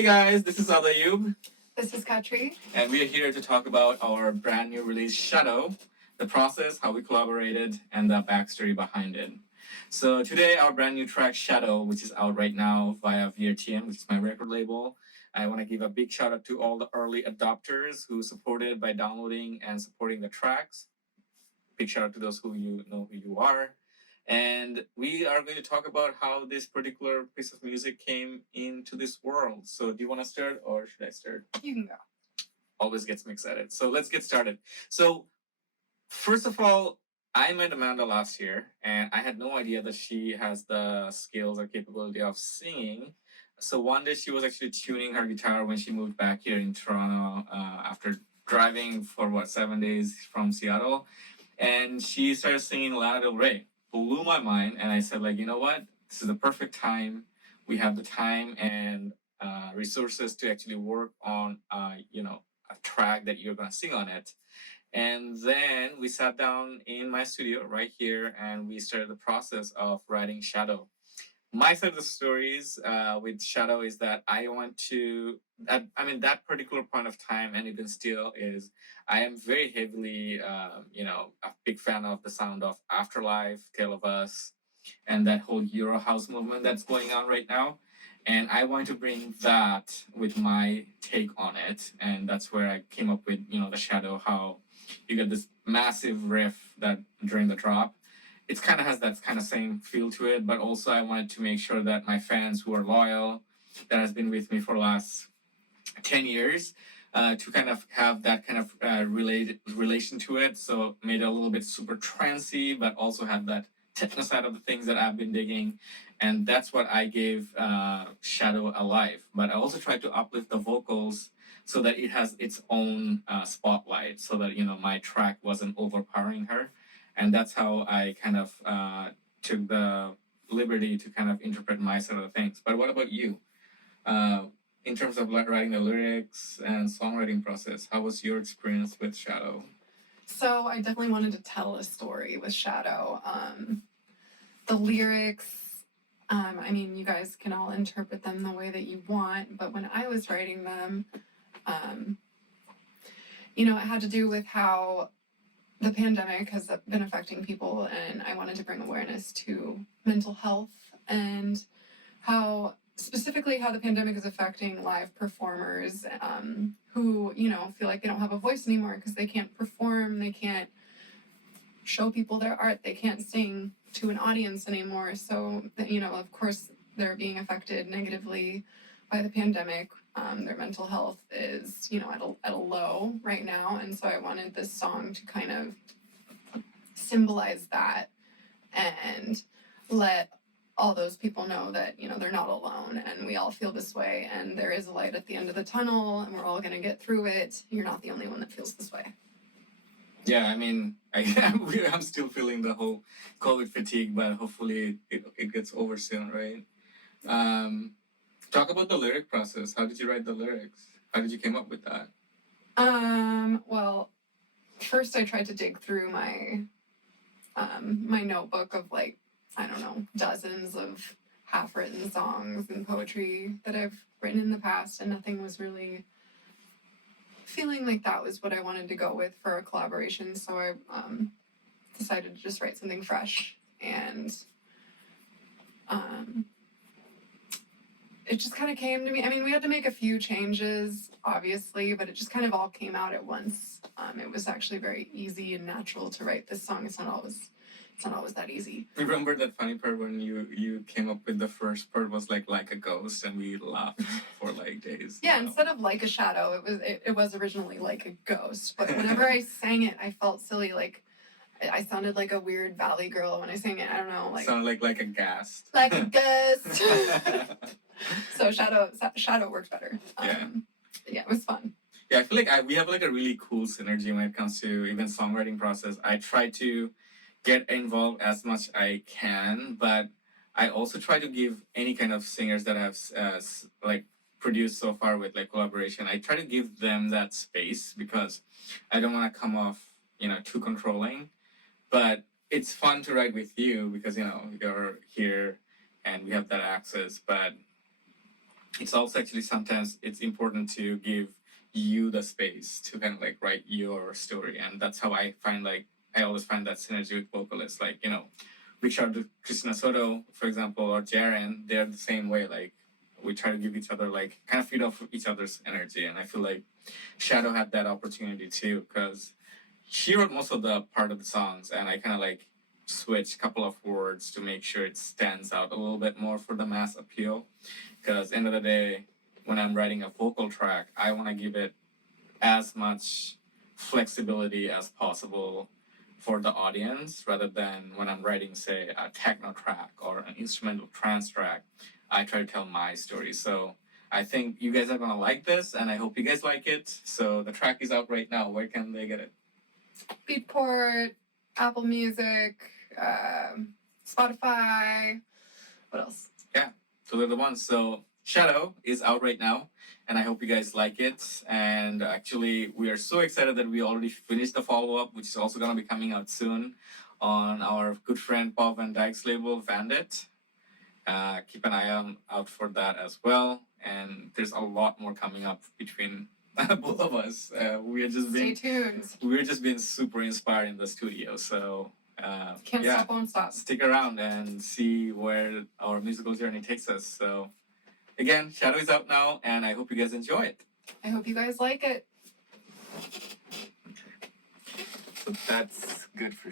Hey guys, this is Saad Ayub, This is Katrii. and we are here to talk about our brand new release, Shadow, the process, how we collaborated, and the backstory behind it. So today, our brand new track, Shadow, which is out right now via VRTN, which is my record label. I want to give a big shout out to all the early adopters who supported by downloading and supporting the tracks. Big shout out to those who you know who you are. And we are going to talk about how this particular piece of music came into this world. So, do you want to start or should I start? You can go. Always gets me excited. So, let's get started. So, first of all, I met Amanda last year, and I had no idea that she has the skills or capability of singing. So, one day she was actually tuning her guitar when she moved back here in Toronto after driving for 7 days from Seattle, and she started singing Lana Del Rey. Blew my mind, and I said, like, you know what? This is the perfect time. We have the time and resources to actually work on, a track that you're gonna sing on it. And then we sat down in my studio right here, and we started the process of writing Shadow. My side of the stories with Shadow is that I want to. That particular point of time, and even still, is I am very heavily, a big fan of the sound of Afterlife, Tale of Us, and that whole Euro house movement that's going on right now. And I want to bring that with my take on it, and that's where I came up with, the Shadow. How you get this massive riff that during the drop it kind of has that kind of same feel to it, but also I wanted to make sure that my fans who are loyal, that has been with me for the last 10 years, to kind of have that kind of relation to it. So made it a little bit super trancy, but also have that techno side of the things that I've been digging. And that's what I gave Shadow a life. But I also tried to uplift the vocals so that it has its own spotlight, so that, my track wasn't overpowering her, and that's how I kind of took the liberty to kind of interpret my side of things. But what about you? Uh, in terms of writing the lyrics and songwriting process, how was your experience with Shadow? So I definitely wanted to tell a story with Shadow. The lyrics, you guys can all interpret them the way that you want, but when I was writing them, it had to do with how the pandemic has been affecting people, and I wanted to bring awareness to mental health and how specifically how the pandemic is affecting live performers who, feel like they don't have a voice anymore because they can't perform, they can't show people their art, they can't sing to an audience anymore. So, of course, they're being affected negatively by the pandemic. Their mental health is, at a low right now. And so I wanted this song to kind of symbolize that and let all those people know that, they're not alone and we all feel this way. And there is a light at the end of the tunnel and we're all going to get through it. You're not the only one that feels this way. Yeah, I'm still feeling the whole COVID fatigue, but hopefully it gets over soon, right? Talk about the lyric process. How did you write the lyrics? How did you come up with that? Well, first I tried to dig through my my notebook of dozens of half-written songs and poetry that I've written in the past, and nothing was really feeling like that was what I wanted to go with for a collaboration. So I decided to just write something fresh, and it just kind of came to me. We had to make a few changes, obviously, but it just kind of all came out at once. It was actually very easy and natural to write this song. It's not always that easy. Remember that funny part when you came up with the first part was like a ghost, and we laughed for days. Yeah, instead of like a shadow, it was originally like a ghost. But whenever I sang it, I felt silly. Like I sounded like a weird valley girl when I sang it. I don't know, sounded like a ghast. Like a ghost. So shadow worked better. Yeah, it was fun. Yeah, I feel like we have a really cool synergy when it comes to even songwriting process. I try to get involved as much I can, but I also try to give any kind of singers that I've produced so far with collaboration. I try to give them that space because I don't want to come off too controlling. But it's fun to write with you because you're here and we have that access. But it's also actually sometimes it's important to give you the space to kind of like write your story, and that's how I find like I always find that synergy with vocalists, like Richard, Christina Soto, for example, or Jaren, they're the same way. Like we try to give each other like kind of feed off each other's energy, and I feel like Shadow had that opportunity too because she wrote most of the part of the songs, and I kind of like switched a couple of words to make sure it stands out a little bit more for the mass appeal. Because end of the day, when I'm writing a vocal track, I want to give it as much flexibility as possible for the audience, rather than when I'm writing, say, a techno track or an instrumental trance track. I try to tell my story. So I think you guys are gonna like this, and I hope you guys like it. So the track is out right now. Where can they get it? Beatport, Apple Music, Spotify. What else? Yeah, so they're the ones. So Shadow is out right now, and I hope you guys like it. And actually, we are so excited that we already finished the follow up, which is also gonna be coming out soon on our good friend Paul Van Dyke's label, Vandit. Keep an eye out for that as well. And there's a lot more coming up between both of us. Stay tuned. We're just being super inspired in the studio. So Can't yeah, stop, won't stop. stick around and see where our musical journey takes us. So again, Shadow is out now, and I hope you guys enjoy it. I hope you guys like it. So that's good for